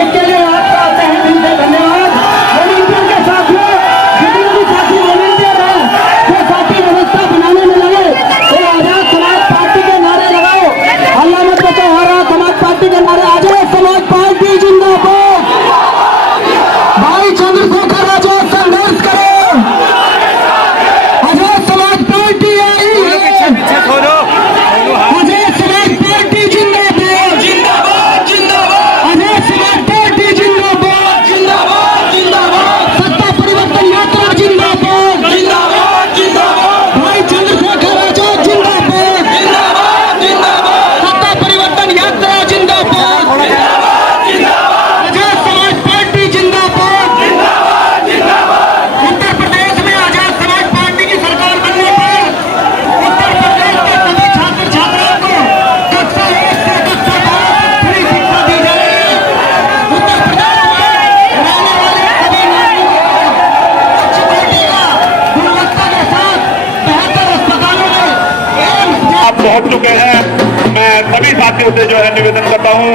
इसके लिए आपका तहे दिल से धन्यवाद। वॉलंटियर के साथियों, जितने भी साथी वॉलंटियर हैं, जो साथी व्यवस्था बनाने में लगे, वो आजाद समाज पार्टी के नारे लगाओ, अल्लाह मत बचाओ, आजाद समाज पार्टी के नारे, आजाद समाज पार्टी जिंदाबाद, भाई चंद्रशेखर आजाद संघर्ष करो, आजाद समाज पार्टी आई है, आजाद समाज पार्टी जिंदाबाद, जिंदाबाद जिंदाबाद, आजाद समाज पार्टी जिंदाबाद, जिंदाबाद जिंदाबाद, सत्ता परिवर्तन यात्रा जिंदाबाद, जिंदाबाद जिंदाबाद, भाई चंद्रशेखर आजाद जिंदाबाद, जिंदाबाद जिंदाबाद, सत्ता परिवर्तन यात्रा जिंदाबाद, जिंदाबाद जिंदाबाद, आजाद समाज पार्टी जिंदाबाद, जिंदाबाद जिंदाबाद। उत्तर प्रदेश में आजाद समाज पार्टी की सरकार बनने पर उत्तर प्रदेश के सभी छात्र छात्राओं को कक्षा 1 से कक्षा 12 तक फ्री शिक्षा दी जाएगी। उत्तर प्रदेश में रहने वाले सभी नागरिकों को उच्च कोटि का गुणवत्ता के साथ बेहतर अस्पतालों में एम्स आप पहुंच चुके हैं। मैं सभी साथियों से जो है निवेदन करता हूं,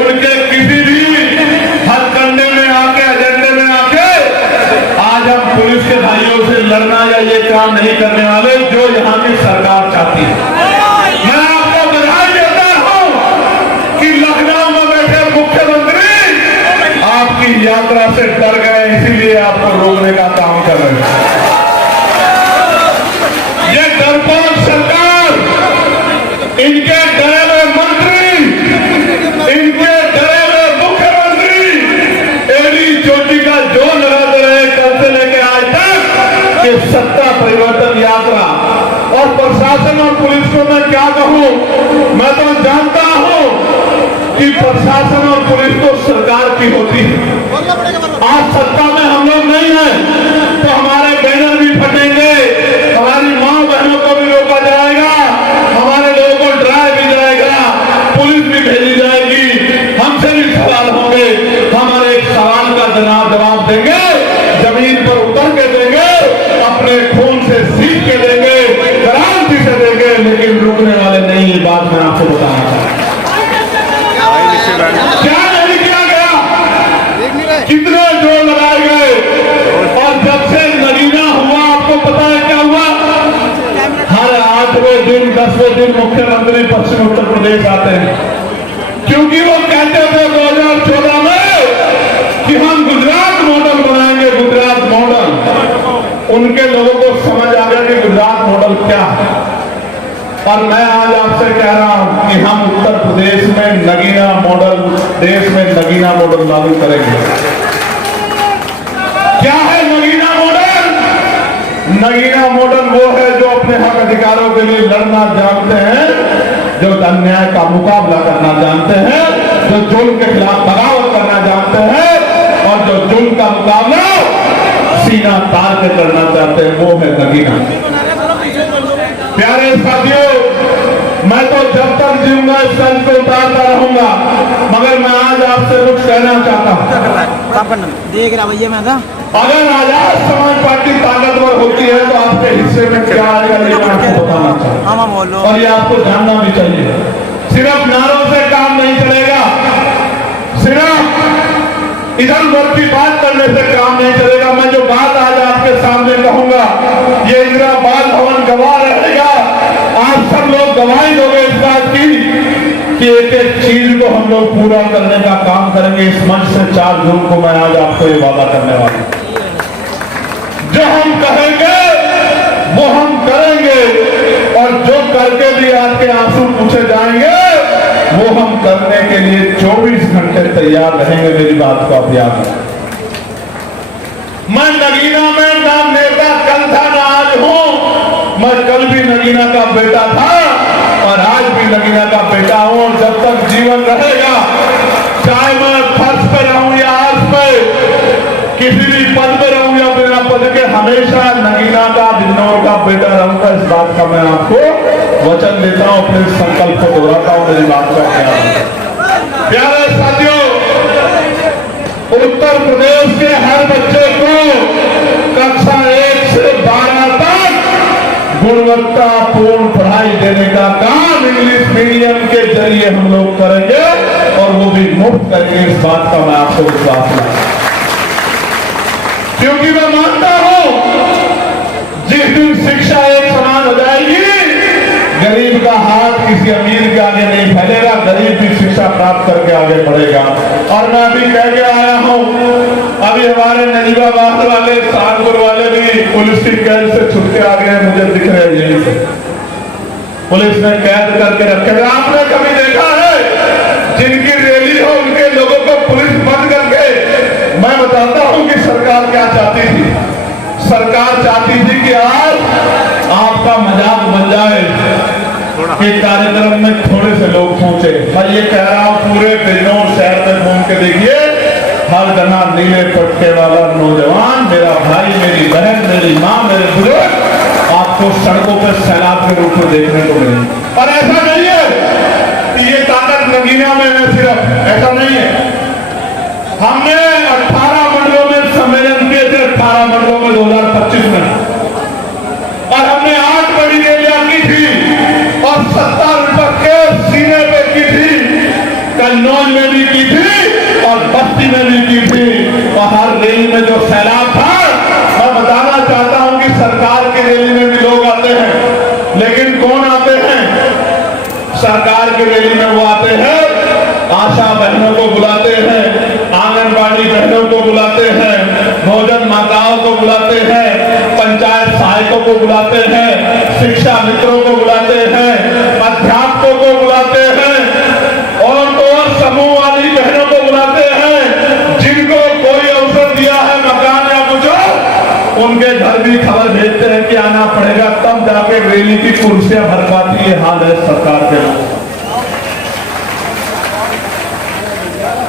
उनके किसी भी हथकंडे में आके, एजेंडे में आके आज हम पुलिस के भाइयों से लड़ना या ये काम नहीं करने वाले जो यहाँ की सरकार चाहती है। मैं आपको बधाई देता हूँ कि लखनऊ में बैठे मुख्यमंत्री आपकी यात्रा से डर गए, इसीलिए आपको रोकने का काम कर रहे हैं। ये डरपोक सरकार, इनके डरे हुए मंत्री, इनके डरे हुए मुख्यमंत्री एडी चोटी का जो लगाते रहे कल से लेके आज तक कि सत्ता परिवर्तन यात्रा। और प्रशासन और पुलिस को मैं क्या कहूं, मैं तो जानता हूं कि प्रशासन और पुलिस तो सरकार की होती है। आज सत्ता में हम लोग नहीं हैं तो हमारे बैनर भी फटेंगे, हमारी मां बहनों को भी रोका जाएगा, हमारे लोगों को डराया भी जाएगा, पुलिस भी भेजी जाएगी, हमसे भी सवाल होंगे। हमारे एक सवाल का जवाब देंगे, जमीन पर उतर के देंगे, अपने खून से सीख के देंगे, क्रांति से देंगे, लेकिन रुकने वाले नहीं। ये बात मैं आपको बताना चाहता हूं। क्या नहीं किया गया, कितने जोर लगाए गए, और जब से नगीना हुआ आपको पता है क्या हुआ? हर 8वें दिन 10वें दिन मुख्यमंत्री पश्चिम उत्तर प्रदेश आते हैं, क्योंकि वो कहते थे 2014 में कि हम गुजरात मॉडल बनाएंगे, गुजरात मॉडल। उनके लोगों को समझ आ गया कि गुजरात मॉडल क्या है। और मैं आज आपसे कह रहा हूं कि हम उत्तर प्रदेश में नगीना मॉडल, देश में नगीना मॉडल लागू करेंगे। क्या है नगीना मॉडल? नगीना मॉडल वो है जो अपने हक अधिकारों के लिए लड़ना जानते हैं, जो अन्याय का मुकाबला करना जानते हैं, जो जुल्म के खिलाफ बगावत करना जानते हैं, और जो जुल्म का मुकाबला सीना तार के करना चाहते हैं, वो है नगीना। प्यारे साथियों, मैं तो जब तक जीऊंगा इस संघ को उतारता रहूंगा, मगर मैं आज आपसे कुछ कहना चाहता हूं। देख रहा भैया मैं था, अगर आजाद समाज पार्टी ताकतवर होती है तो आपके हिस्से में क्या आएगा ये मैं आपको बताना चाहता हूं, और ये आपको जानना भी चाहिए। सिर्फ नारों से काम नहीं चलेगा, सिर्फ इधर उधर की बात करने से काम नहीं चलेगा। मैं जो बात आज आपके सामने कहूंगा, ये इंदिरा बाल भवन गवाह रहेगा। आप सब लोग गवाही दोगे इस बात की कि एक एक चीज को हम लोग पूरा करने का काम करेंगे। इस मंच से 4 जून को मैं आज आपको ये वादा करने वाला हूं, जो हम कहेंगे वो हम करेंगे, और जो करके भी आपके आंसू पूछे जाएंगे वो हम करने के लिए 24 घंटे तैयार रहेंगे। मेरी बात को आप याद रखें। मैं नगीना में ना नेता कल था ना आज हूं, मैं कल भी नगीना का बेटा था और आज भी नगीना का बेटा हूं। और जब तक जीवन रहेगा, चाहे मैं फर्श पे रहूं या आस पे, किसी भी पद पे रहूं या बिना पद के, हमेशा नगीना का, बिजनौर का बेटा रहूंगा। इस बात का मैं आपको वचन देता हूं, अपने संकल्प को दोहराता हूं। मेरी बात का क्या प्यारे साथियों, उत्तर प्रदेश के हर बच्चे को कक्षा 1 से 12 तक गुणवत्तापूर्ण पढ़ाई देने का काम इंग्लिश मीडियम के जरिए हम लोग करेंगे और वो भी मुफ्त करेंगे। इस बात का मैं आपको विश्वास है, क्योंकि मैं मानता हूं जिस दिन शिक्षा एक समान हो जाएगी, गरीब का हाथ किसी अमीर के आगे नहीं फैलेगा, गरीब भी शिक्षा प्राप्त करके आगे बढ़ेगा। और मैं अभी कह के आया हूं, अभी हमारे नजीबाबाद वाले, सहारनपुर वाले भी पुलिस की कैद से छुट के आ गए, मुझे दिख रहे हैं यहीं से। पुलिस ने कैद करके रखे। आपने कभी देखा है जिनकी रैली हो उनके लोगों को पुलिस बंद करके? मैं बताता हूं कि सरकार क्या चाहती थी। सरकार चाहती थी कि आज आपका मजाक बन जाए कि कार्यक्रम में थोड़े से लोग पहुंचे। मैं ये कह रहा हूं पूरे बिजनौर शहर में घूम के देखिए, हर जना नीले पट्टे वाला नौजवान, मेरा भाई, मेरी बहन, मेरी माँ, मेरे बुजुर्ग आपको सड़कों पर सैलाब के रूप में देखने को मिले। और ऐसा नहीं है कि ये ताकत नगीना में है, सिर्फ ऐसा नहीं है। हमने 18 मंडलों में सम्मेलन किए थे, 18 मंडलों में 2025 में, और हमने 8 बड़ी रैलियां की थी और 70 रुपए के सीने पे की थी। कन्नौज में भी की थी और बस्ती में भी की थी। और हर रैली में जो सैलाब था, मैं बताना चाहता हूं कि सरकार की रैली में भी लोग आते हैं, लेकिन कौन आते हैं? सरकार की रैली में वो आते हैं, आशा बहनों को बुलाते हैं, आंगनबाड़ी बहनों को बुलाते हैं, भोजन माताओं को बुलाते हैं, पंचायत सहायकों को बुलाते हैं, शिक्षा मित्रों को बुलाते हैं, अध्यापकों को बुलाते हैं, और तो और समूह वाली बहनों को बुलाते हैं। जिनको कोई अवसर दिया है मकान या कुछ, उनके घर भी खबर भेजते हैं कि आना पड़ेगा, तब जाके रैली की कुर्सियां भर पाती। ये हाल है सरकार के।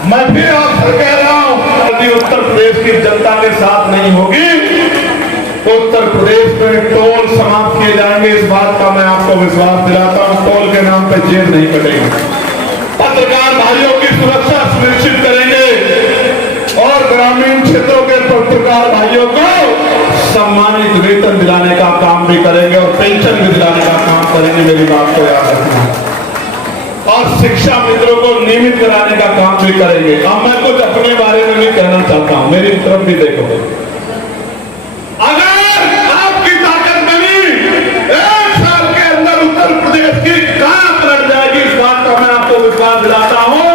मैं फिर आपसे कह रहा हूं, यदि उत्तर प्रदेश की जनता के साथ नहीं होगी, उत्तर प्रदेश में टोल समाप्त किए जाएंगे। इस बात का मैं आपको विश्वास दिलाता हूं। टोल के नाम पर जेल नहीं कटेगी। पत्रकार भाइयों की सुरक्षा सुनिश्चित करेंगे और ग्रामीण क्षेत्रों के पत्रकार भाइयों को सम्मानित वेतन दिलाने का काम भी करेंगे और पेंशन भी दिलाने का काम करेंगे। मेरी बात को याद रखना। और शिक्षा मित्रों को नियमित कराने का काम भी करेंगे। अब मैं कुछ अपने बारे में भी कहना चाहता हूं, मेरी तरफ भी देखो। अगर आपकी ताकत बनी, 1 साल के अंदर उत्तर प्रदेश की कहां पलट जाएगी, इस बात का मैं आपको विश्वास दिलाता हूं।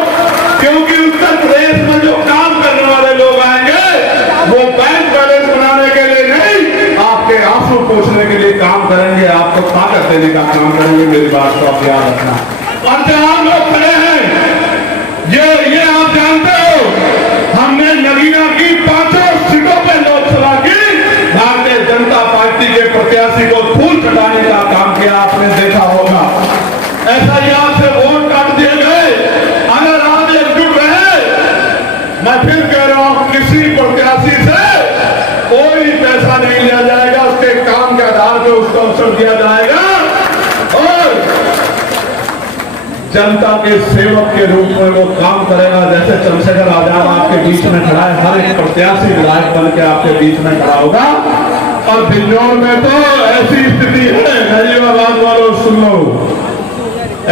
क्योंकि उत्तर प्रदेश में जो काम करने वाले लोग आएंगे, वो बैंक बैलेंस बनाने के लिए नहीं, आपके आंसू पोंछने के लिए काम करेंगे, आपको ताकत देने का काम करेंगे। मेरी बात को आप याद रखना। और जहां लोग खड़े हैं, ये आप जानते हो, हमने नगीना की 5 सीटों पर लोकसभा की भारतीय जनता पार्टी के प्रत्याशी को फूल चढ़ाने का काम किया। आपने देखा होगा, ऐसा ही आपसे वोट काट दिए गए। अगर आप एकजुट रहे, मैं फिर कह रहा हूं, किसी प्रत्याशी से कोई पैसा नहीं लिया जाएगा, उसके काम के आधार पर उसको अवसर दिया जाएगा और जनता के सेवक के रूप में वो काम करेगा। जैसे चंद्रशेखर आजाद आपके बीच में खड़ा है, हर एक प्रत्याशी विधायक बन के आपके बीच में खड़ा होगा। और बिजनौर में तो ऐसी स्थिति है, नजीबाबाद वालों सुन लो,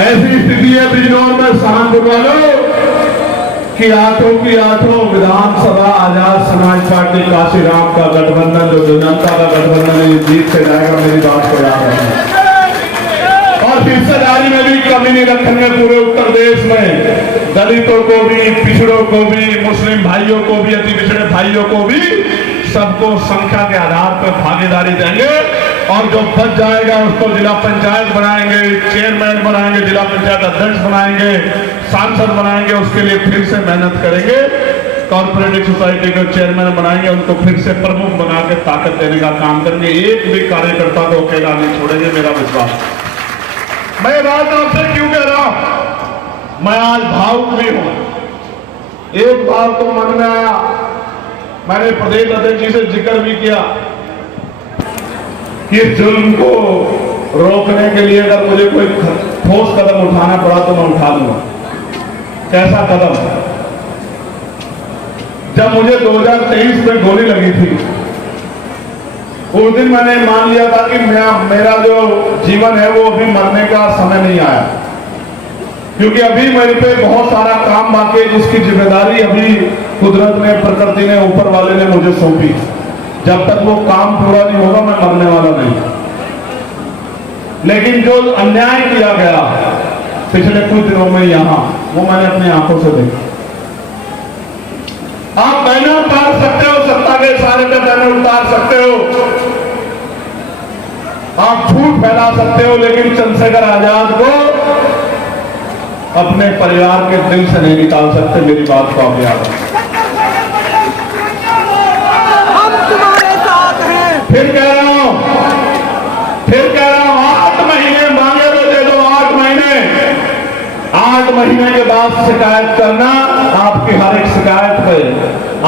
ऐसी स्थिति है बिजनौर में, सहारनपुर वालों कि 8 की 8 विधानसभा आजाद समाज पार्टी काशीराम का गठबंधन, जो जनता का गठबंधन है, जीत से जाएगा। मेरी बात को याद रखना। और हिस्सेदारी में भी कमी नहीं रखेंगे। पूरे उत्तर प्रदेश में दलितों को भी, पिछड़ों को भी, मुस्लिम भाइयों को भी, अति पिछड़े भाइयों को भी, सबको संख्या के आधार पर भागीदारी देंगे। और जो बच जाएगा उसको जिला पंचायत बनाएंगे, चेयरमैन बनाएंगे, जिला पंचायत अध्यक्ष बनाएंगे, सांसद बनाएंगे। उसके लिए फिर से मेहनत करेंगे। कॉर्पोरेटिव सोसाइटी को चेयरमैन बनाएंगे, उनको फिर से प्रमुख बना के ताकत देने का काम करेंगे। एक भी कार्यकर्ता को अकेला नहीं छोड़ेंगे, मेरा विश्वास। मैं बात आपसे क्यों कह रहा हूं, मैं आज भावुक भी हूं। एक बात तो मन में आया, मैंने प्रदेश अध्यक्ष जी से जिक्र भी किया कि जुल्म को रोकने के लिए अगर मुझे कोई ठोस कदम उठाना पड़ा तो मैं उठा लूंगा। कैसा कदम? जब मुझे 2023 में गोली लगी थी, उस दिन मैंने मान लिया था कि मेरा जो जीवन है वो अभी मरने का समय नहीं आया, क्योंकि अभी मेरे पे बहुत सारा काम बाकी है जिसकी जिम्मेदारी अभी कुदरत ने, प्रकृति ने, ऊपर वाले ने मुझे सौंपी। जब तक वो काम पूरा नहीं होगा मैं मरने वाला नहीं। लेकिन जो अन्याय किया गया पिछले कुछ दिनों में यहां, वो मैंने अपनी आंखों से देखा। आप बैनर उतार सकते हो, सत्ता के सारे पे बैनर उतार सकते हो, आप झूठ फैला सकते हो, लेकिन चंद्रशेखर आजाद को अपने परिवार के दिल से नहीं निकाल सकते। मेरी बात को आप याद रखें। हम तुम्हारे साथ हैं। फिर कह रहा हूं 8 महीने मांगे तो दे दो। 8 महीने के बाद शिकायत करना, आपकी हर एक शिकायत पे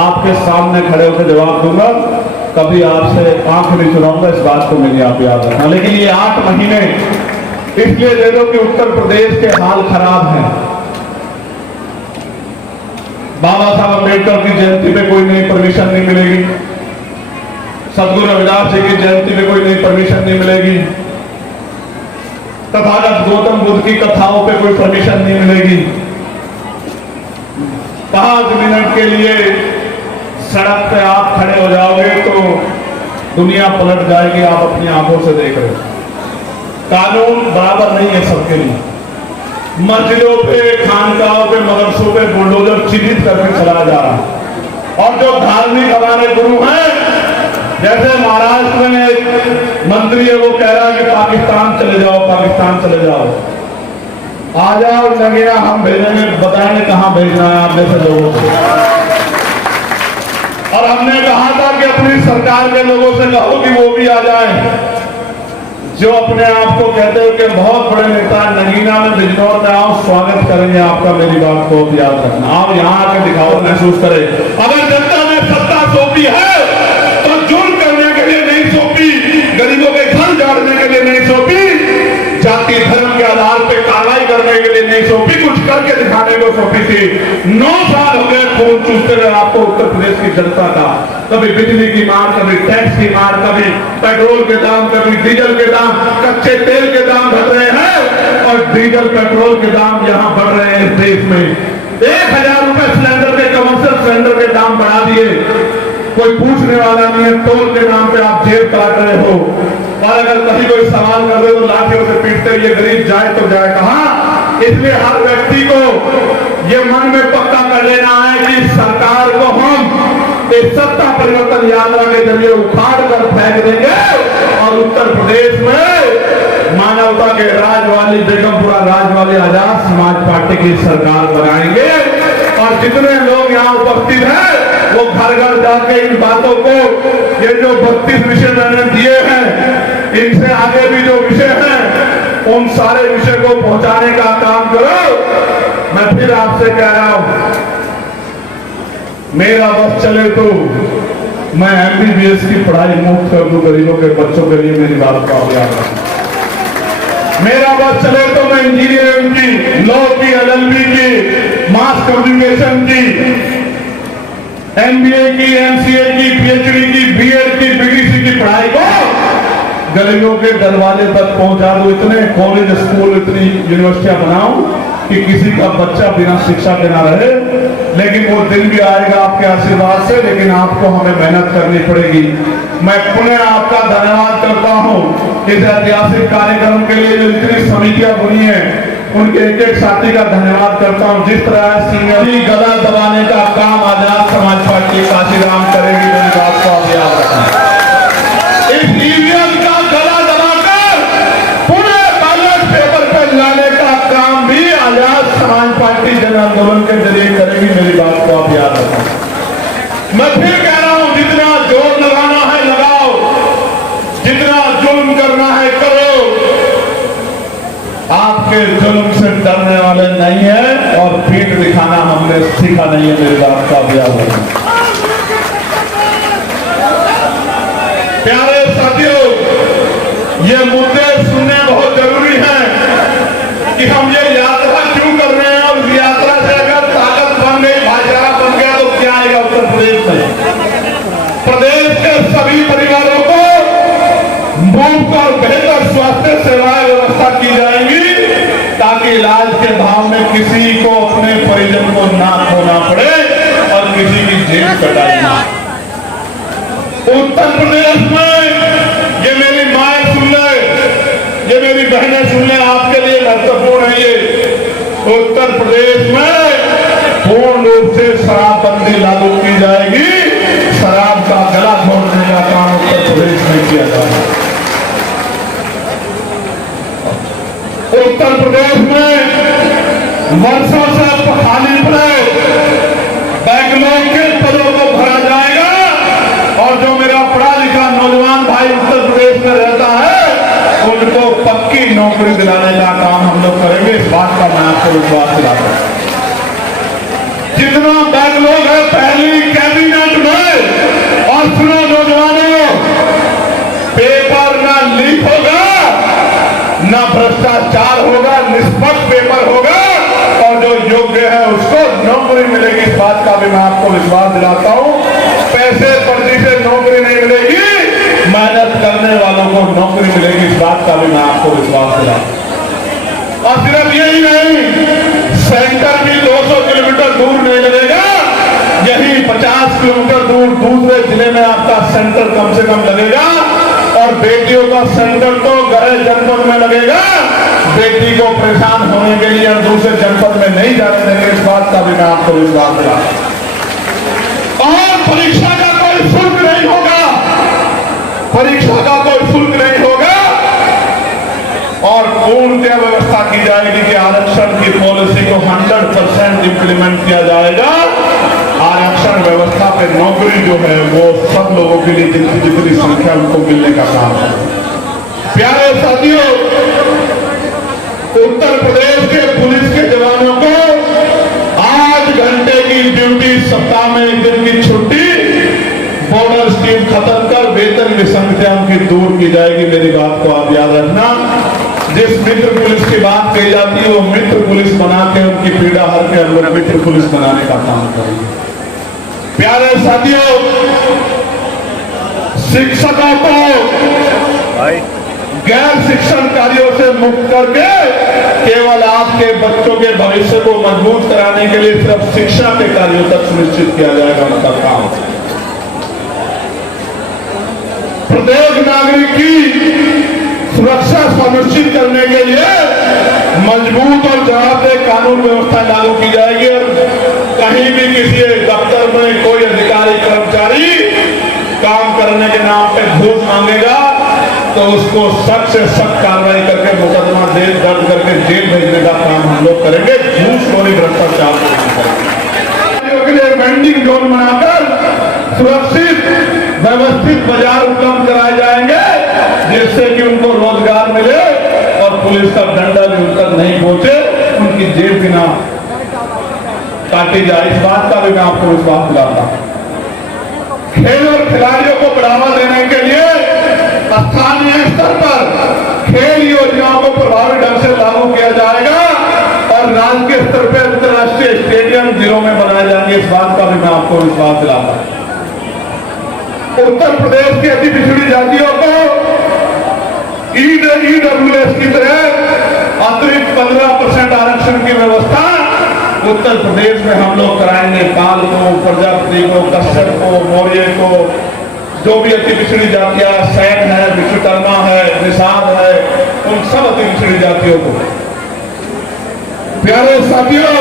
आपके सामने खड़े होकर जवाब दूंगा। कभी आपसे आंख नहीं चुराऊंगा, इस बात को मेरी आप याद रखना। लेकिन ये 8 महीने इसलिए दे दो कि उत्तर प्रदेश के हाल खराब हैं। बाबा साहब अम्बेडकर की जयंती पे कोई नई परमिशन नहीं मिलेगी, सदगुरु रविदास जी की जयंती पे कोई नई परमिशन नहीं मिलेगी, तथागत गौतम बुद्ध की कथाओं पे कोई परमिशन नहीं मिलेगी। 5 मिनट के लिए सड़क पे आप खड़े हो जाओगे तो दुनिया पलट जाएगी। आप अपनी आंखों से देख रहे हो। कानून बराबर नहीं है सबके लिए। मस्जिदों पे, खानकाहों पे, मदरसों पे बुलडोजर चिन्हित करके चला जा रहा है। और जो धार्मिक हमारे गुरु हैं, जैसे महाराष्ट्र में एक मंत्री है, वो कह रहा है कि पाकिस्तान चले जाओ, पाकिस्तान चले जाओ। आ जाओ, लगेगा हम भेजेंगे, बताएंगे कहां भेजना है आप जैसे लोगों को। और हमने कहा था कि अपनी सरकार के लोगों से कहो कि वो भी आ जाए, जो अपने आप को कहते हो कि बहुत बड़े नेता। नगीना में, बिजनौर में आओ, स्वागत करेंगे आपका। मेरी बात को याद रखना। आप यहाँ आकर दिखाओ, महसूस करें। अगर जनता ने सत्ता सौंपी है तो जुर्म करने के लिए नहीं सौंपी, गरीबों के घर जाड़ने के लिए नहीं सौंपी, जाति धर्म के आधार पर कार्रवाई करने के लिए नहीं सौंपी, कुछ करके दिखाने को सौंपी थी। 9 साल हो गए खून चूसते हुए आपको उत्तर प्रदेश की जनता का। कभी बिजली की मार, कभी टैक्स की मार, कभी पेट्रोल के दाम, कभी डीजल के दाम, कच्चे तेल के दाम बढ़ रहे हैं और डीजल पेट्रोल के दाम यहां बढ़ रहे हैं। इस देश में 1000 रुपए सिलेंडर के, कमर्शियल सिलेंडर के दाम बढ़ा दिए। कोई पूछने वाला नहीं है। टोल के नाम पे आप जेब काट रहे हो, और अगर कहीं कोई सवाल कर रहे हो तो लाठियों से पीटते, ये गरीब जाए तो जाए कहां। इसलिए हर व्यक्ति को ये मन में पक्का कर लेना है कि सरकार को हम एक सत्ता परिवर्तन यात्रा के जरिए उखाड़ कर फेंक देंगे और उत्तर प्रदेश में मानवता के राज वाली, बेगमपुरा राज वाली आजाद समाज पार्टी की सरकार बनाएंगे। और जितने लोग यहाँ उपस्थित हैं वो घर घर जाके इन बातों को, ये जो 32 विषय मैंने दिए हैं, इनसे आगे भी जो विषय हैं उन सारे विषय को पहुंचाने का काम करो। मैं फिर आपसे कह रहा हूं, मेरा बस चले तो मैं MBBS की पढ़ाई मुफ्त कर दूं गरीबों के बच्चों के लिए। मेरी बात को आप याद रखें। मेरा बस चले तो मैं इंजीनियरिंग की, लॉ की, LLB की, मास कम्युनिकेशन की, MBA की, MCA की, PhD की, BEd की, BDC की पढ़ाई को गरीबों के दरवाजे तक पहुंचा दूं। इतने कॉलेज, स्कूल, इतनी यूनिवर्सिटियां बनाऊं कि किसी का बच्चा बिना शिक्षा के ना रहे। लेकिन वो दिन भी आएगा आपके आशीर्वाद से, लेकिन आपको हमें मेहनत करनी पड़ेगी। मैं पुनः आपका धन्यवाद करता हूं इस ऐतिहासिक कार्यक्रम के लिए। जो इतनी समितियां बनी है उनके एक एक साथी का धन्यवाद करता हूं। जिस तरह सीनियरी गदा दबाने का काम आजाद समाज पार्टी काशीराम करेगी, मेरी बात को आप याद रखें। इस ईवीएम का गला दबाकर पूरे बैलेट पेपर पर लाने का काम भी आजाद समाज पार्टी जन आंदोलन के जरिए करेगी। मेरी बात को आप याद रखें। मैं फिर कह रहा हूं, जितना जोर लगाना है लगाओ, जितना जुल्म करना है करो। आपके जुल्म से डरने वाले नहीं है और पीठ दिखाना हमने सीखा नहीं है। मेरी बात का भी याद रखें। प्यारे साथियों, ये मुद्दे सुनने बहुत जरूरी है कि हम ये यात्रा क्यों कर रहे हैं, और यात्रा से अगर ताकत बन गई, भाईचारा बन गया तो क्या आएगा उत्तर प्रदेश सभी परिवारों को मुफ्त और बेहतर स्वास्थ्य सेवाएं व्यवस्था की जाएंगी ताकि इलाज के भाव में किसी को अपने परिजन को ना खोना पड़े और किसी की जेब कटाई ना। उत्तर प्रदेश में ये मेरी माए सुन ले, ये मेरी बहनें सुन ले, आपके लिए महत्वपूर्ण है ये। उत्तर प्रदेश में पूर्ण रूप से शराबबंदी लागू की जाएगी। शराब का गला घोटने का काम उत्तर प्रदेश में किया जाएगा। उत्तर प्रदेश में वर्षों से खाली पड़े बैंगलोर के पदों को भरा जाएगा और जो मेरा पढ़ा लिखा नौजवान भाई उत्तर प्रदेश में रहता है उनको पक्की नौकरी दिलाने का काम हम लोग करेंगे। इस बात का मैं आपको विश्वास दिलाता हूं। जितना बैंगलोर है पहली कैबिनेट में, और सुनो नौजवानों, पेपर ना लीक होगा, ना भ्रष्टाचार होगा, निष्पक्ष पेपर होगा और जो योग्य है उसको नौकरी मिलेगी। इस बात का भी मैं आपको विश्वास दिलाता हूं। पैसे पर्ची से नौकरी नहीं मिलेगी, मेहनत करने वालों को नौकरी मिलेगी। इस बात का भी मैं आपको विश्वास दिलाता हूं। और सिर्फ यही नहीं, सेंटर भी 200 किलोमीटर दूर नहीं लगेगा, यही 50 किलोमीटर दूर दूसरे जिले में आपका सेंटर कम से कम लगेगा। और बेटियों का सेंटर तो गृह जनपद में लगेगा। बेटी को परेशान होने के लिए और दूसरे जनपद में नहीं जाने देंगे। इस बात का भी मैं आपको विश्वास दिलाता हूं। और परीक्षा का कोई शुल्क नहीं होगा, परीक्षा का कोई शुल्क नहीं होगा। और पूर्णतः व्यवस्था की जाएगी कि आरक्षण की पॉलिसी को 100% इंप्लीमेंट किया जाएगा। आरक्षण व्यवस्था पे नौकरी जो है वो सब लोगों के लिए जितनी जितनी संख्या उनको मिलने का काम है। प्यारे साथियों, उत्तर प्रदेश के पुलिस के जवानों को 8 घंटे की ड्यूटी, सप्ताह में 1 दिन की छुट्टी, बॉर्डर स्कीम खत्म कर वेतन विसंगतियां उनकी दूर की जाएगी। मेरी बात को आप याद रखना। जिस मित्र पुलिस की बात कही जाती है वो मित्र पुलिस बना के उनकी पीड़ा हर के अंदर मित्र पुलिस बनाने का काम करेगी। प्यारे साथियों, शिक्षकों को गैर शिक्षण कार्यों से मुक्त करके केवल आपके बच्चों के भविष्य को मजबूत कराने के लिए सिर्फ शिक्षा के कार्यों तक सुनिश्चित किया जाएगा उनका काम। प्रत्येक नागरिक की सुरक्षा सुनिश्चित करने के लिए मजबूत और जवाबदेह कानून व्यवस्था लागू की जाएगी। और कहीं भी किसी दफ्तर में कोई अधिकारी कर्मचारी काम करने के नाम पे घूस मांगेगा तो उसको सख्त से सख्त कार्रवाई करके मुकदमा दर्ज करके जेल भेजने का काम हम लोग करेंगे। घूसखोरी भ्रष्टाचार के लिए वेंडिंग जोन बनाकर सुरक्षित व्यवस्थित बाजार उपलब्ध कराए जाएंगे जिससे कि उनको रोजगार मिले और पुलिस का डंडा भी उन तक नहीं पहुंचे, उनकी जेब भी ना काटी जाए। इस बात का भी मैं आपको विश्वास दिलाता हूं। खेल और खिलाड़ियों को बढ़ावा देने के लिए स्थानीय स्तर पर खेल योजनाओं को प्रभावी ढंग से लागू किया जाएगा और राज्य स्तर पर अंतर्राष्ट्रीय स्टेडियम जिलों में बनाए जाएंगे। इस बात का भी मैं आपको विश्वास दिलाता हूं। उत्तर प्रदेश की अति पिछड़ी जातियों को ईडब्ल्यूएस की तरह अतिरिक्त 15% आरक्षण की व्यवस्था उत्तर प्रदेश में हम लोग कराएंगे। पाल को, प्रजापति को, कश्यप को, मौर्य को, जो भी अति पिछड़ी जातियां, सैन है, विश्वकर्मा है, निषाद है, उन सब अति पिछड़ी जातियों को। प्यारे साथियों,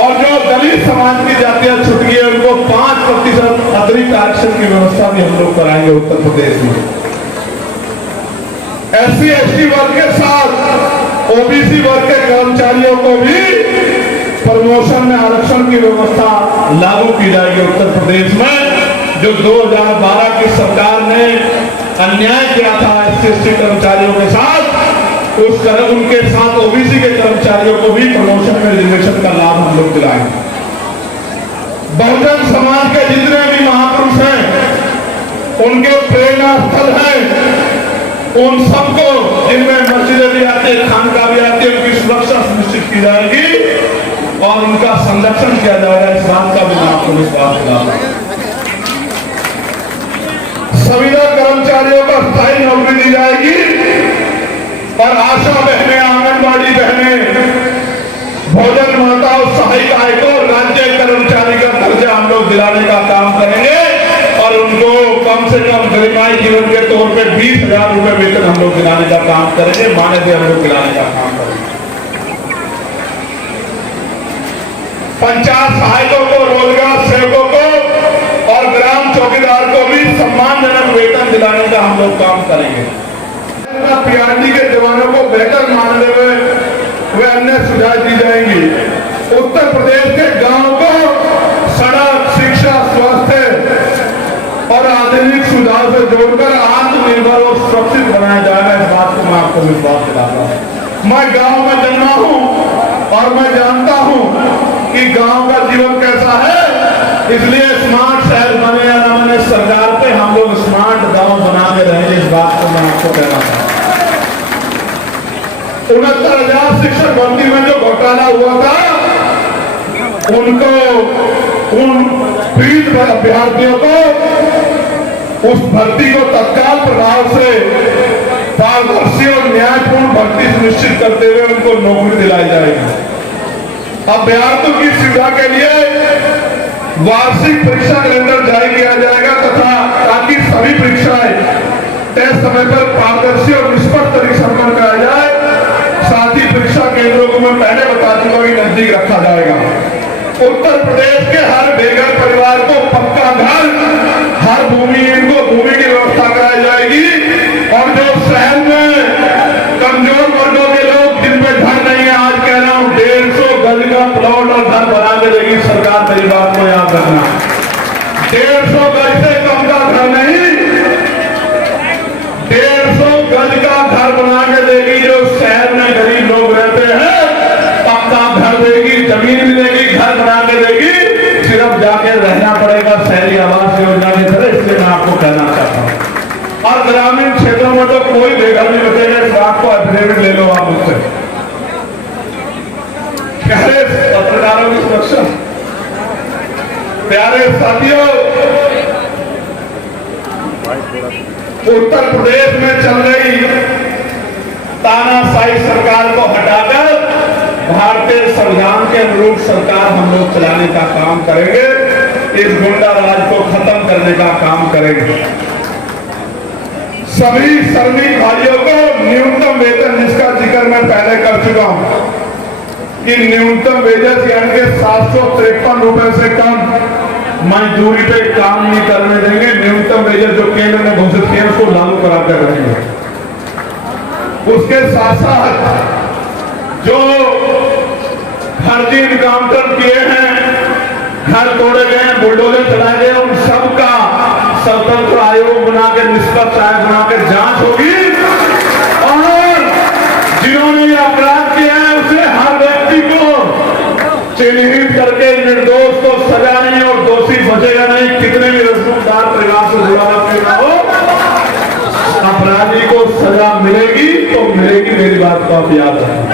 और जो दलित समाज की जातियां छूट गई उनको 5% अतिरिक्त आरक्षण की व्यवस्था भी हम लोग कराएंगे उत्तर प्रदेश में। SC/ST वर्ग के साथ OBC वर्ग के कर्मचारियों को भी प्रमोशन में आरक्षण की व्यवस्था लागू की जाएगी उत्तर प्रदेश में। जो 2012 की सरकार ने अन्याय किया था SC/ST कर्मचारियों के साथ, उनके साथ OBC के कर्मचारियों को भी प्रमोशन में रिजर्वेशन का लाभ हम लोग दिलाएंगे। बहुजन समाज के जितने भी महापुरुष हैं, उनके प्रेरणा स्थल हैं, उन सबको, जिनमें मस्जिदें भी आती है, खानका भी आती है, उनकी सुरक्षा सुनिश्चित की जाएगी और उनका संरक्षण किया जाएगा। इस बात का भी मैं आपको विश्वास दिलाता हूं। संविदा कर्मचारियों को स्थायी नौकरी दी जाएगी और आशा बहनें, आंगनबाड़ी बहनें, भोजन माताओं, सहायिकाएं को राज्य कर्मचारी का दर्जा हम लोग दिलाने का काम करेंगे और उनको कम से कम गरिमाई जीवन के तौर पे 20,000 रुपए वेतन हम लोग दिलाने का काम करेंगे, मानदेय हम लोग दिलाने का काम करेंगे। पंचायत सहायकों को, रोजगार सेवकों को और ग्राम चौकीदार को भी सम्मानजनक वेतन दिलाने का हम लोग काम करेंगे। पीआरडी के जवानों को बेहतर मानदेय वे अन्य सुविधाएं दी जाएंगी। उत्तर प्रदेश के गांव को सड़क, शिक्षा, स्वास्थ्य और आधुनिक सुविधाओं से जोड़कर आत्मनिर्भर और सुरक्षित बनाया जाएगा, इस बात को मैं आपको विश्वास दिलाता हूं। मैं गांव में जन्मा हूं और मैं जानता हूं कि गांव का जीवन कैसा है, इसलिए स्मार्ट शहर बने या न बने, सरकार पे हम लोग स्मार्ट गांव बना के रहेंगे, इस बात को मैं आपको कहना चाहता हूं। 69,000 शिक्षक भर्ती में जो घोटाला हुआ था, उनको, उन पीड़ित अभ्यर्थियों को उस भर्ती को तत्काल प्रभाव से पारदर्शी और न्यायपूर्ण भर्ती सुनिश्चित करते हुए उनको नौकरी दिलाई जाएगी। अभ्यर्थियों की सुविधा के लिए वार्षिक परीक्षा कैलेंडर जारी किया जाएगा तथा ताकि सभी परीक्षाएं तय समय पर पारदर्शी और निष्पक्ष तरीके से संपन्न कराया जाए। साथ ही परीक्षा केंद्रों को मैं पहले बता चुका हूं, नजदीक रखा जाएगा। उत्तर प्रदेश के हर बेघर परिवार को पक्का घर, हर भूमि, इनको भूमि की व्यवस्था कराई जाएगी और जो शहर में कमजोर वर्गों के लोग जिन पे घर नहीं है, आज कह रहा हूं 150 गज का प्लॉट और घर बना के देगी सरकार, मेरी बात को याद रखना। 150 गज से कम का घर नहीं, 150 गज का घर बना के देगी। जो शहर में गरीब लोग रहते हैं, पक्का घर देगी, जमीन भी देगी, घर बना के देगी, सिर्फ जाके रहना पड़ेगा शहरी आवास योजना की तरह, इसलिए मैं आपको कहना चाहता हूं। और ग्रामीण क्षेत्रों में तो कोई बेघर नहीं बचेगा, इस बात को एफिडेविट ले लो आप मुझसे। प्यारे पत्रकारों की सुरक्षा, प्यारे साथियों, उत्तर प्रदेश में चल रही तानाशाही सरकार को हटाकर भारतीय संविधान के अनुरूप सरकार हम लोग चलाने का काम करेंगे। इस गुंडा राज को खत्म करने का काम करेंगे। सभी श्रमिक भाइयों को न्यूनतम वेतन, जिसका जिक्र मैं पहले कर चुका हूं कि न्यूनतम वेतन यानी कि 753 रुपए से कम मजदूरी पे काम नहीं करने देंगे। न्यूनतम वेतन जो केंद्र ने घोषित किया उसको लागू कराकर रहेंगे। उसके साथ साथ जो फर्जी इनकाउंटर किए हैं, घर तोड़े गए, बुलडोजर चलाए गए, उन सबका स्वतंत्र आयोग बना के, निष्पक्ष आयोग बना के जांच होगी और जिन्होंने ये अपराध किया है उसे हर व्यक्ति को चिन्हित करके निर्दोष को सजा नहीं और दोषी बचेगा नहीं। कितने भी रसूखदार परिवार से जुड़ा हुआ हो, अपराधी को सजा मिलेगी तो मिलेगी, मेरी बात को आप याद रखें।